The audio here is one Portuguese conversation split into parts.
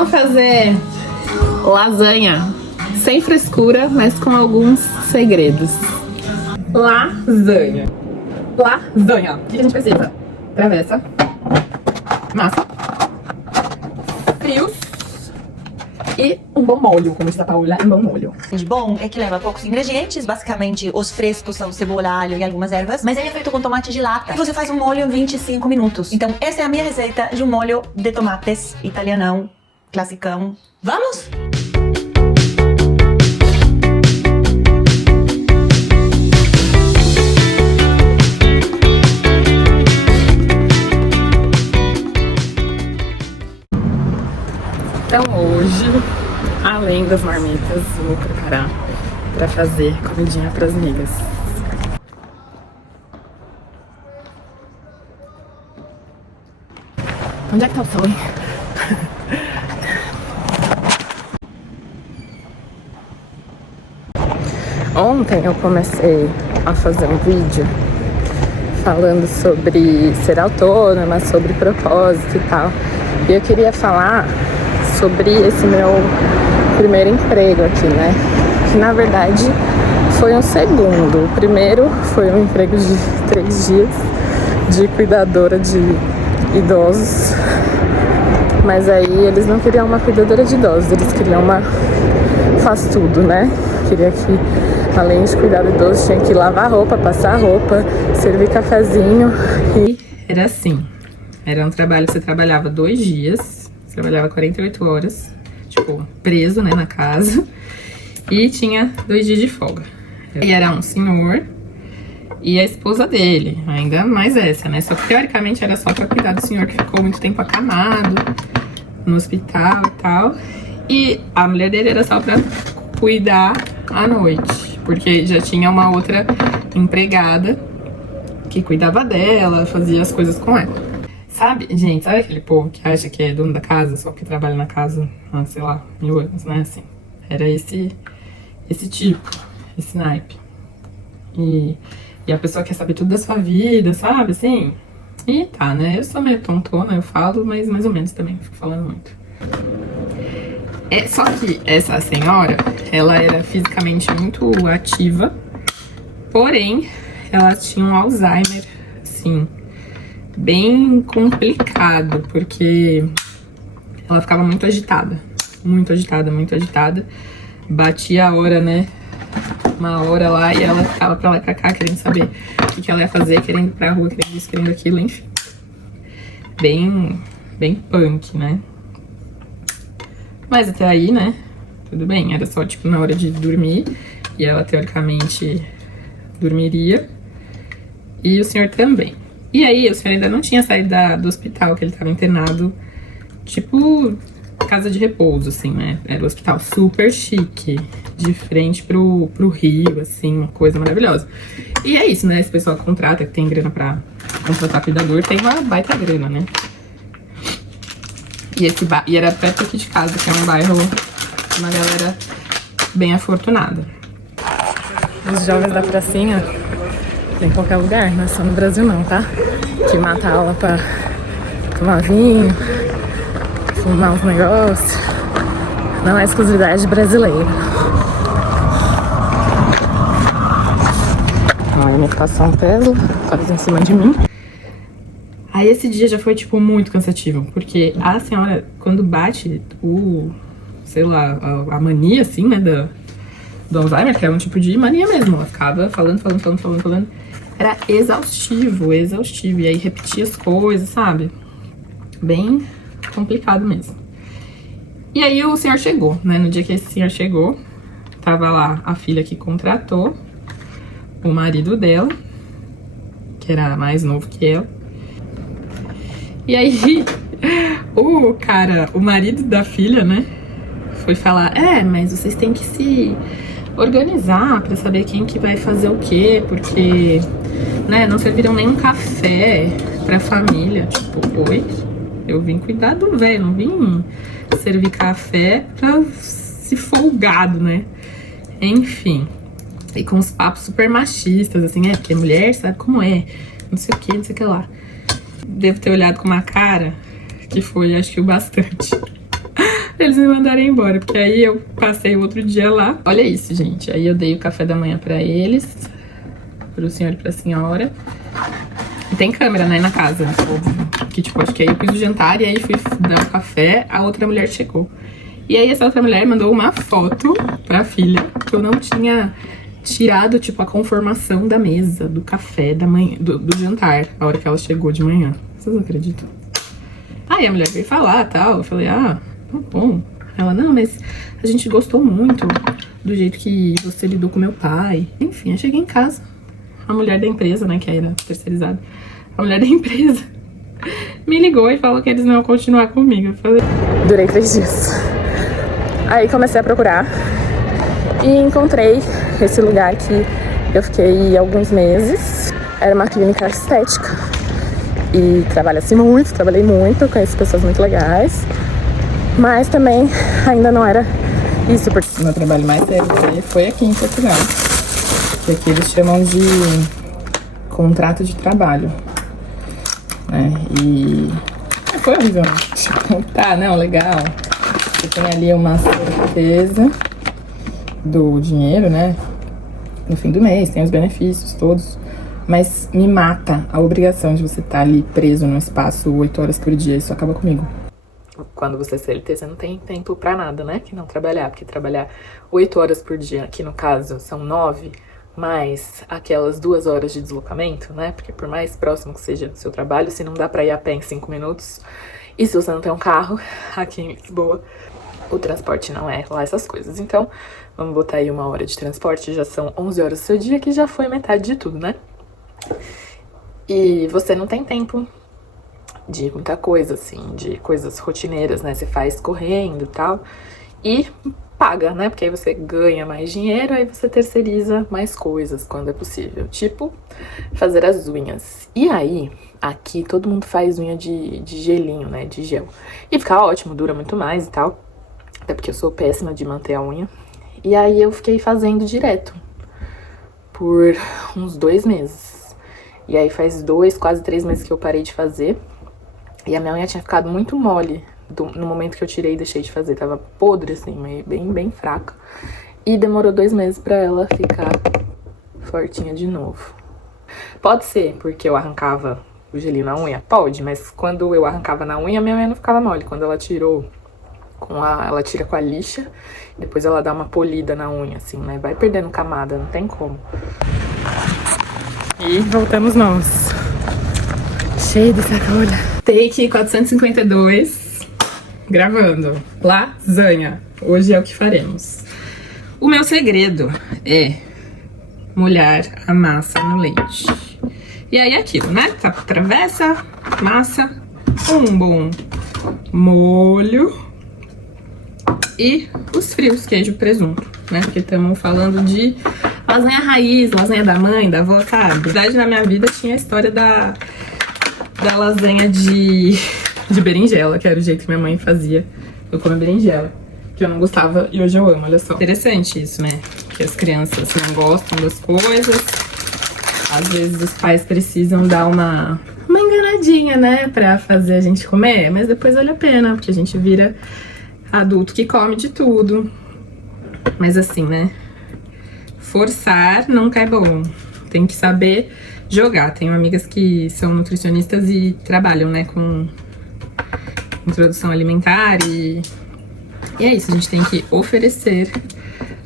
vamos fazer lasanha sem frescura, mas com alguns segredos. Lasanha. Lasanha. O que a gente precisa? Travessa, massa, frios e um bom molho, como diz a Paula, um bom molho. De bom é que leva poucos ingredientes, basicamente os frescos são cebola, alho e algumas ervas, mas ele é feito com tomate de lata. E você faz um molho em 25 minutos. Então essa é a minha receita de um molho de tomates italianão, classicão. Vamos? Então hoje, além das marmitas, vou preparar para fazer comidinha para as migas. Onde é que tá o sol, hein? Ontem eu comecei a fazer um vídeo falando sobre ser autônoma, sobre propósito e tal. E eu queria falar sobre esse meu primeiro emprego aqui, né? Que na verdade foi um segundo. O primeiro foi um emprego de 3 dias de cuidadora de idosos. Mas aí eles não queriam uma cuidadora de idosos, eles queriam uma faz tudo, né? Queria que, além de cuidar do idoso, tinha que lavar roupa, passar roupa, servir cafezinho. E era assim, era um trabalho que você trabalhava 2 dias, você trabalhava 48 horas, tipo, preso, né, na casa, e tinha 2 dias de folga. E era um senhor e a esposa dele, ainda mais essa, né? Só que teoricamente era só pra cuidar do senhor que ficou muito tempo acamado no hospital e tal. E a mulher dele era só pra cuidar à noite, porque já tinha uma outra empregada que cuidava dela, fazia as coisas com ela. Sabe, gente, sabe aquele povo que acha que é dono da casa, só que trabalha na casa há, sei lá, 1000 anos, né? Assim, era esse tipo, esse naipe. E a pessoa quer saber tudo da sua vida, sabe, assim? E tá, né? Eu sou meio tontona, eu falo, mas mais ou menos também, fico falando muito. Só que essa senhora, ela era fisicamente muito ativa, porém, ela tinha um Alzheimer, assim, bem complicado, porque ela ficava muito agitada, muito agitada, muito agitada. Batia a hora, né? Uma hora lá e ela ficava pra lá e pra cá querendo saber o que ela ia fazer, querendo ir pra rua, querendo isso, querendo aquilo, enfim. Bem punk, né? Mas até aí, né? Tudo bem, era só tipo na hora de dormir e ela teoricamente dormiria e o senhor também. E aí o senhor ainda não tinha saído do hospital, que ele tava internado, tipo casa de repouso, assim, né? Era um hospital super chique, de frente pro rio, assim, uma coisa maravilhosa. E é isso, né? Esse pessoal que contrata, que tem grana pra contratar cuidador, tem uma baita grana, né? E era perto aqui de casa, que é um bairro de uma galera bem afortunada. Os jovens da pracinha tem em qualquer lugar, não é só no Brasil não, tá? Que mata a aula pra tomar vinho, fumar uns negócios. Não é exclusividade brasileira. Olha, me passou um Tesla, quase em cima de mim. Aí esse dia já foi, tipo, muito cansativo, porque a senhora, quando bate sei lá, a mania, assim, né, do Alzheimer, que é um tipo de mania mesmo, ela ficava falando, era exaustivo, e aí repetia as coisas, sabe? Bem complicado mesmo. E aí o senhor chegou, né, no dia que esse senhor chegou, tava lá a filha que contratou, o marido dela, que era mais novo que ela. E aí, o marido da filha, né, foi falar, mas vocês têm que se organizar pra saber quem que vai fazer o quê, porque, né, não serviram nenhum café pra família. Tipo, oi? Eu vim cuidar do velho, não vim servir café pra se folgado, né? Enfim, e com uns papos super machistas, assim, porque mulher sabe como é, não sei o que, não sei o que lá. Devo ter olhado com uma cara que foi, acho que o bastante. eles me mandarem embora, porque aí eu passei o outro dia lá. Olha isso, gente. Aí eu dei o café da manhã pra eles, pro senhor e pra senhora. E tem câmera, né, na casa, óbvio. Que tipo, acho que aí eu fiz o jantar e aí fui dar o café, a outra mulher chegou. E aí essa outra mulher mandou uma foto pra filha, que eu não tinha tirado, tipo, a conformação da mesa, do café, da manhã, do jantar, a hora que ela chegou de manhã. Vocês não acreditam? Aí a mulher veio falar, tal, eu falei, tá bom. Ela, não, mas a gente gostou muito do jeito que você lidou com meu pai. Enfim, eu cheguei em casa, a mulher da empresa, né, que era terceirizada, a mulher da empresa me ligou e falou que eles não iam continuar comigo. Eu falei... Durei 3 dias. Aí comecei a procurar e encontrei esse lugar que eu fiquei alguns meses. Era uma clínica estética e trabalhei muito, conheci pessoas muito legais, mas também ainda não era isso. Porque o meu trabalho mais sério foi aqui em Portugal, que aqui eles chamam de contrato de trabalho, né? E foi horrível, tipo, não, legal. Você tem ali uma certeza do dinheiro, né? No fim do mês, tem os benefícios todos. Mas me mata a obrigação de você estar ali preso num espaço 8 horas por dia. Isso acaba comigo. Quando você é CLT, você não tem tempo pra nada, né? Que não trabalhar. Porque trabalhar 8 horas por dia, que no caso são 9, mais aquelas 2 horas de deslocamento, né? Porque por mais próximo que seja do seu trabalho, se não dá pra ir a pé em 5 minutos... E se você não tem um carro, aqui em Lisboa, o transporte não é lá essas coisas. Então, vamos botar aí 1 hora de transporte, já são 11 horas do seu dia, que já foi metade de tudo, né? E você não tem tempo de muita coisa, assim, de coisas rotineiras, né? Você faz correndo e tal, e paga, né? Porque aí você ganha mais dinheiro, aí você terceiriza mais coisas quando é possível. Tipo, fazer as unhas. E aí... Aqui todo mundo faz unha de gelinho, né, de gel. E fica ótimo, dura muito mais e tal. Até porque eu sou péssima de manter a unha. E aí eu fiquei fazendo direto. Por uns 2 meses. E aí faz 2, quase 3 meses que eu parei de fazer. E a minha unha tinha ficado muito mole no momento que eu tirei e deixei de fazer. Tava podre, assim, bem fraca. E demorou 2 meses pra ela ficar fortinha de novo. Pode ser porque eu arrancava... o gelinho na unha? Pode, mas quando eu arrancava na unha, minha unha não ficava mole. Quando ela tirou ela tira com a lixa, depois ela dá uma polida na unha, assim, né? Vai perdendo camada, não tem como. E voltamos nós. Cheio de sacola. Take 452, gravando. Lasanha. Hoje é o que faremos. O meu segredo é molhar a massa no leite. E aí é aquilo, né? Travessa, massa, um bom molho e os frios, queijo e presunto, né? Porque estamos falando de lasanha raiz, lasanha da mãe, da avó, sabe? Na verdade, na minha vida tinha a história da lasanha de berinjela, que era o jeito que minha mãe fazia eu comer berinjela, que eu não gostava e hoje eu amo, olha só. Interessante isso, né? Que as crianças não gostam das coisas. Às vezes os pais precisam dar uma enganadinha, né, pra fazer a gente comer, mas depois vale a pena, porque a gente vira adulto que come de tudo. Mas assim, né, forçar nunca é bom, tem que saber jogar. Tenho amigas que são nutricionistas e trabalham, né, com introdução alimentar e é isso, a gente tem que oferecer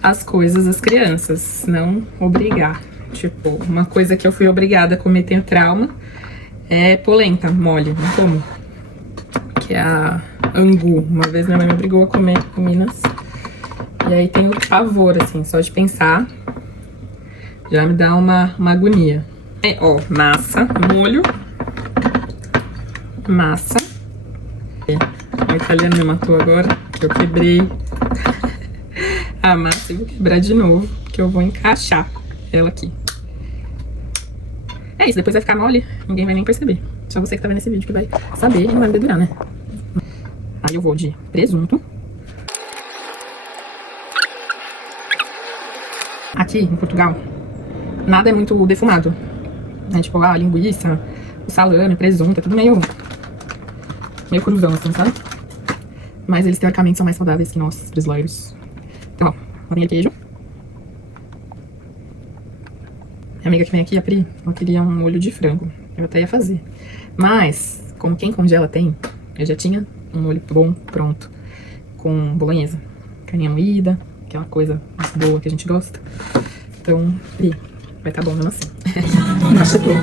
as coisas às crianças, não obrigar. Tipo, uma coisa que eu fui obrigada a comer, tenho trauma, é polenta mole, não como. Que é a angu. Uma vez minha mãe me obrigou a comer em Minas. E aí tenho pavor, assim, só de pensar. Já me dá uma agonia. É, ó, massa, molho. Massa. O italiano me matou agora, que eu quebrei a massa e vou quebrar de novo, que eu vou encaixar ela aqui. É isso, depois vai ficar mole, ninguém vai nem perceber. Só você que tá vendo esse vídeo que vai saber e não vai me dedurar, né? Aí eu vou de presunto. Aqui em Portugal, nada é muito defumado. É tipo, a linguiça, o salame, presunto, é tudo meio cruzão assim, sabe? mas eles teoricamente são mais saudáveis que nós, brasileiros. Então, ó, bolinha de queijo. Minha amiga que vem aqui, a Pri, ela queria um molho de frango. Eu até ia fazer. Mas, como quem congela tem, eu já tinha um molho bom, pronto, com bolonhesa. Carninha moída, aquela coisa boa que a gente gosta. Então, Pri, vai tá bom mesmo assim. Nossa, tudo.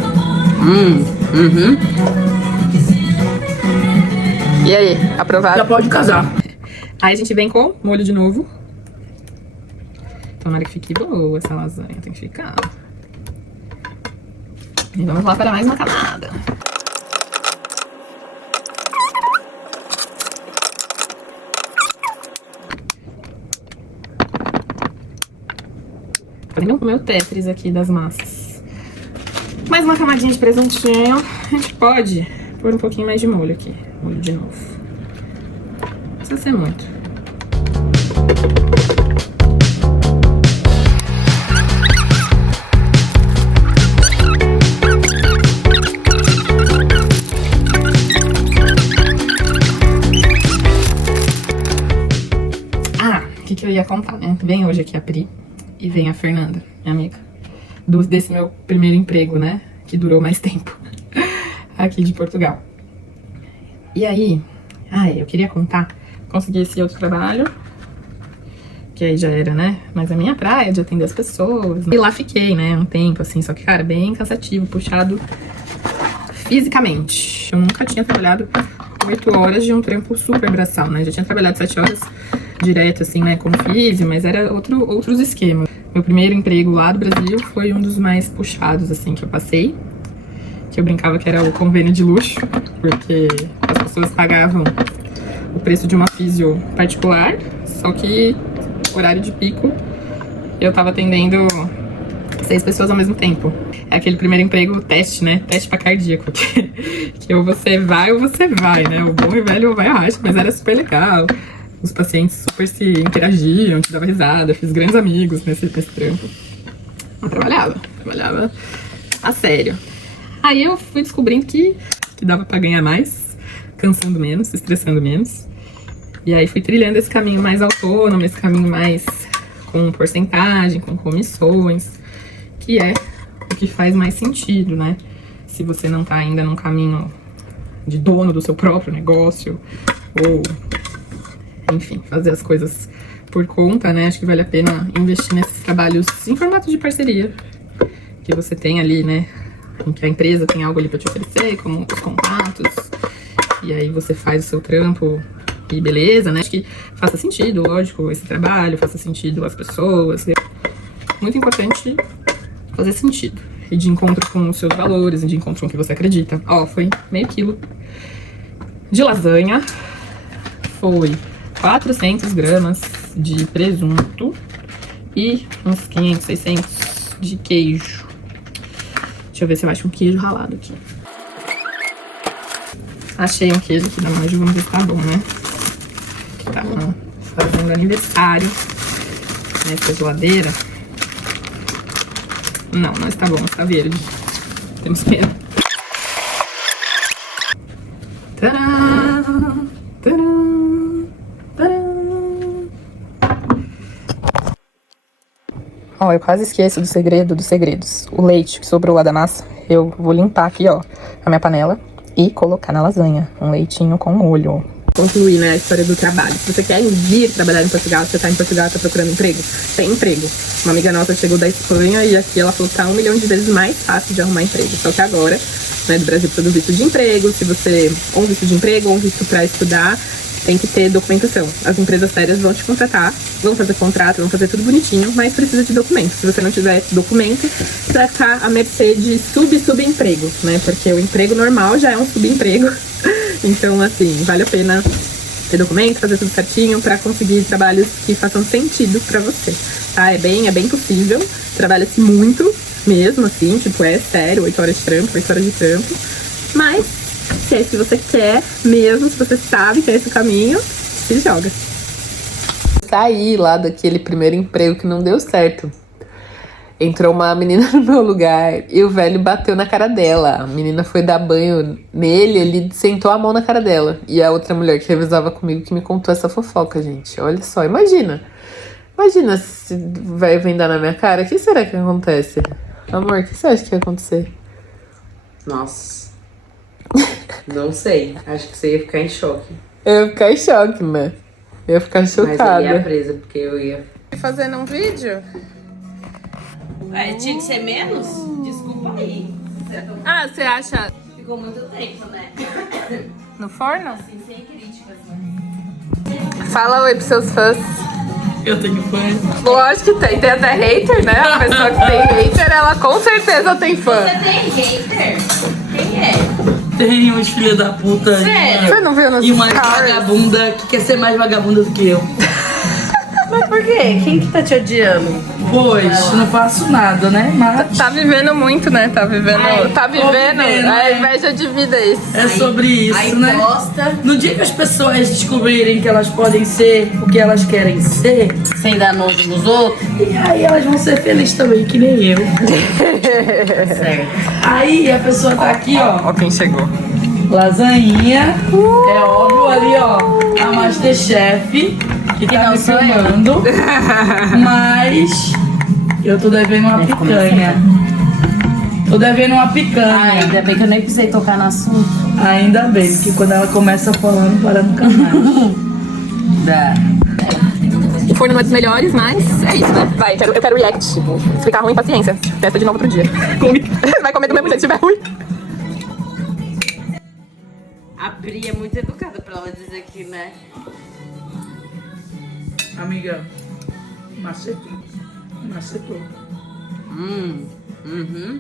E aí, aprovado? Já pode casar. Aí a gente vem com molho de novo. Tomara que fique boa essa lasanha, tem que ficar. E vamos lá para mais uma camada. Fazendo o meu Tetris aqui das massas. Mais uma camadinha de presuntinho. A gente pode pôr um pouquinho mais de molho aqui. Molho de novo. Não precisa ser muito. O que eu ia contar, né? Vem hoje aqui a Pri e vem a Fernanda, minha amiga. Desse meu primeiro emprego, né? Que durou mais tempo. Aqui de Portugal. E aí, eu queria contar. Consegui esse outro trabalho. Que aí já era, né? Mas a minha praia de atender as pessoas. E lá fiquei, né? Um tempo, assim. Só que, cara, bem cansativo, puxado fisicamente. Eu nunca tinha trabalhado 8 horas de um trampo super braçal, né? Já tinha trabalhado 7 horas direto, assim, né, como físio, mas era outros esquemas. Meu primeiro emprego lá do Brasil foi um dos mais puxados, assim, que eu passei. Que eu brincava que era o convênio de luxo, porque as pessoas pagavam o preço de uma físio particular, só que horário de pico eu tava atendendo 6 pessoas ao mesmo tempo. É aquele primeiro emprego teste, né? Teste pra cardíaco. Que ou você vai ou você vai, né? O bom e velho ou vai a racha, mas era super legal. Os pacientes super se interagiam, te dava risada, fiz grandes amigos nesse trampo. Eu trabalhava a sério. Aí eu fui descobrindo que dava pra ganhar mais, cansando menos, se estressando menos. E aí fui trilhando esse caminho mais autônomo, esse caminho mais com porcentagem, com comissões, que é o que faz mais sentido, né? Se você não tá ainda num caminho de dono do seu próprio negócio, ou enfim, fazer as coisas por conta, né? Acho que vale a pena investir nesses trabalhos em formato de parceria que você tem ali, né? Em que a empresa tem algo ali pra te oferecer, como os contatos, e aí você faz o seu trampo e beleza, né? Acho que faça sentido, lógico, esse trabalho, faça sentido as pessoas. Muito importante fazer sentido. E de encontro com os seus valores, e de encontro com o que você acredita. Ó, foi meio quilo de lasanha, foi 400 gramas de presunto e uns 500, 600 de queijo. Deixa eu ver se eu acho um queijo ralado aqui. Achei um queijo aqui da Maju, vamos ver se tá bom, né? Tá fazendo aniversário nessa geladeira. Não está bom, está verde. Temos pena. Tadã! Tadã! Ó, eu quase esqueço do segredo dos segredos. O leite que sobrou lá da massa, eu vou limpar aqui, ó, a minha panela e colocar na lasanha. Um leitinho com molho. Concluir, né, a história do trabalho. Se você quer vir trabalhar em Portugal, você tá em Portugal, tá procurando emprego, tem emprego. Uma amiga nossa chegou da Espanha e aqui ela falou que tá 1 milhão de vezes mais fácil de arrumar emprego. Só que agora, né, do Brasil precisa do visto de emprego. Se você, ou um visto de emprego, ou um visto pra estudar, tem que ter documentação. As empresas sérias vão te contratar, vão fazer contrato, vão fazer tudo bonitinho, mas precisa de documento. Se você não tiver documento, você vai ficar à mercê de subemprego, né? Porque o emprego normal já é um subemprego. Então, assim, vale a pena ter documento, fazer tudo certinho pra conseguir trabalhos que façam sentido pra você, tá? É bem possível. Trabalha-se muito mesmo, assim, tipo, é sério, 8 horas de trampo, 8 horas de trampo. Mas, se é isso que você quer mesmo, se você sabe que é esse o caminho, se joga. Saí lá daquele primeiro emprego que não deu certo. entrou uma menina no meu lugar e o velho bateu na cara dela. A menina foi dar banho nele, ele sentou a mão na cara dela. E a outra mulher que revezava comigo que me contou essa fofoca, gente. Olha só, imagina. Imagina se o velho vem dar na minha cara. O que será que acontece? Amor, o que você acha que vai acontecer? Nossa. Não sei. Acho que você ia ficar em choque. Eu ia ficar em choque, né? Eu ia ficar chocada. Mas eu ia presa, porque eu ia... Fazendo um vídeo? Tinha que ser menos? Desculpa aí. Ah, você acha Ficou muito tempo, né? no forno? Assim, sem críticas, né? Fala oi pros seus fãs. Eu tenho fã. Lógico que tem. Tem até hater, né? A pessoa que tem hater, ela com certeza tem fã. Você tem hater? Quem é? Tem uns filha da puta Sério? Você não viu nos e uma stories? vagabunda que quer ser mais vagabunda do que eu. Mas por quê? Quem que tá te odiando? Pois, não faço nada, né? Mas Tá vivendo muito, né? Tá vivendo. Tá vivendo. vivendo, A né? inveja de vida é isso. é sobre isso, Aí né? gosta, No dia que as pessoas descobrirem que elas podem ser o que elas querem ser, sem dar nojo nos outros. e aí elas vão ser felizes também, que nem eu. Certo. Aí a pessoa tá aqui, ó. Ó quem chegou. Lasanhinha, é óbvio ali, ó, a Masterchef, que tá não me sou eu. filmando, mas eu tô devendo uma picanha. Tô devendo uma picanha. Ainda bem que eu nem precisei tocar no assunto. Ainda bem, porque quando ela começa falando, para nunca mais. Da... O forno não é dos melhores, mas é isso, né? Vai, eu quero react. Se ficar ruim, paciência. Testa de novo outro dia. Vai comer do mesmo jeito se estiver ruim. A Pri é muito educada pra ela dizer que, né? Amiga, macetou. Macetou. Uhum.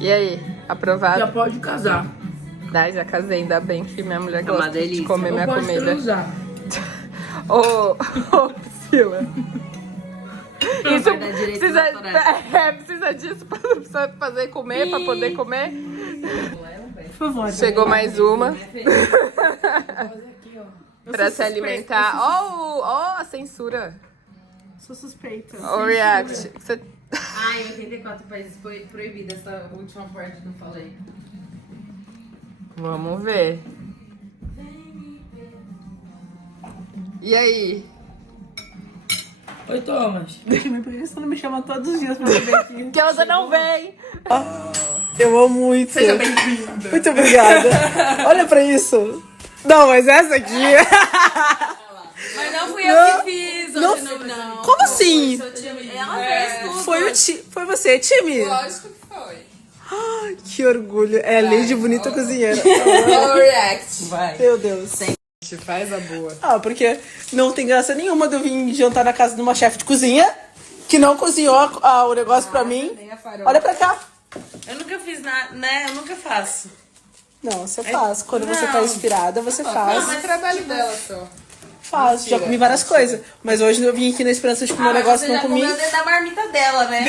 E aí, aprovado? Já pode casar. Já casei, ainda bem que minha mulher uma gosta de delícia. comer Ou minha pode comida. transar. Ô, Priscila. Isso Vai dar direitos precisa, autorais. precisa disso pra fazer comer, pra poder comer. Por favor. Chegou mais uma. Pra se alimentar. Ó, a censura. Sou suspeita. O react. Você... Ai, 84 países foi proibida essa última parte que eu falei. Vamos ver. E aí? Oi, Thomas. Por que você não me chama todos os dias pra beber aqui? Que ela não vem. Eu amo muito. Seja bem-vinda. Muito obrigada. Olha pra isso. Não, mas essa aqui... Mas não fui eu que fiz. Não, Não. como assim? Ela fez tudo. Foi você, time? Lógico que foi. Ai, que orgulho. É a Lady Bonita Cozinheira. O react. Vai. Meu Deus. Faz a boa. Ah, porque não tem graça nenhuma de eu vir jantar na casa de uma chefe de cozinha que não cozinhou o negócio pra mim. Olha pra cá. Eu nunca fiz nada, né? Eu nunca faço. Não, você faz. Quando você tá inspirada, você faz. É trabalho dela só. Faz. Já comi várias coisas. Mas hoje eu vim aqui na esperança de comer um negócio que não comi. Comeu dentro da marmita dela, né?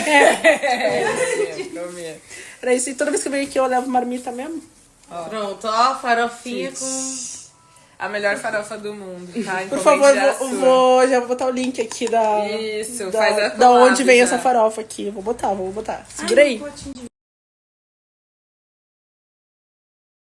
Era isso. E toda vez que eu venho aqui eu levo marmita mesmo. Pronto, ó, farofinha com... A melhor farofa do mundo, tá? Por favor, já vou botar o link aqui Isso, da, faz a da onde collab vem já. essa farofa aqui. Vou botar. Segura aí.